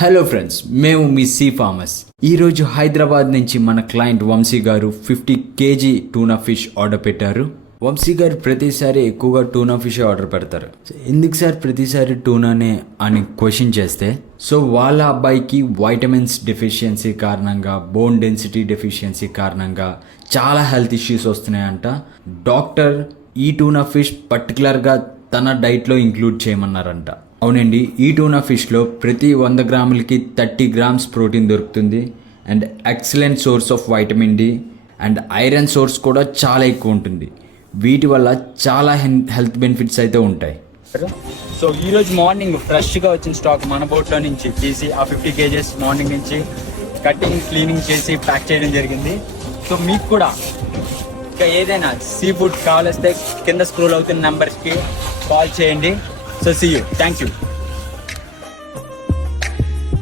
Hello friends, మేము me see farmers. ఈరోజు హైదరాబాద్ నుంచి మన క్లయింట్ వంశీ గారు 50 kg టూనా ఫిష్ ఆర్డర్ పెట్టారు. వంశీ గారు ప్రతిసారి ఎక్కువగా టూనా ఫిష్ ఆర్డర్ పెడతారు. ఎందుకు సార్ ప్రతిసారి టూనానే అని క్వశ్చన్ చేస్తే, సో వాళ్ళ అబ్బాయికి వైటమిన్స్ డెఫిషియన్సీ కారణంగా, బోన్ డెన్సిటీ డెఫిషియన్సీ కారణంగా చాలా హెల్త్ ఇష్యూస్ వస్తున్నాయంట. డాక్టర్ ఈ టూనా ఫిష్ పర్టికులర్గా తన డైట్లో ఇంక్లూడ్ చేయమన్నారంట. అవునండి, ఈ టూనా ఫిష్లో ప్రతి 100 గ్రాములకి 30 గ్రామ్స్ ప్రోటీన్ దొరుకుతుంది. And excellent source of vitamin D and iron source కూడా చాలా ఎక్కువ ఉంటుంది. వీటి వల్ల చాలా హెల్త్ బెనిఫిట్స్ అయితే ఉంటాయి. సో ఈరోజు మార్నింగ్ ఫ్రెష్గా వచ్చిన స్టాక్ మన బోట్లో నుంచి తీసి ఆ 50 kgs మార్నింగ్ నుంచి కటింగ్ క్లీనింగ్ చేసి ప్యాక్ చేయడం జరిగింది. సో మీకు కూడా ఇంకా ఏదైనా సీ ఫుడ్ కావాలిస్తే కింద స్క్రోల్ అవుతున్న నెంబర్స్కి కాల్ చేయండి. So see you. Thank you.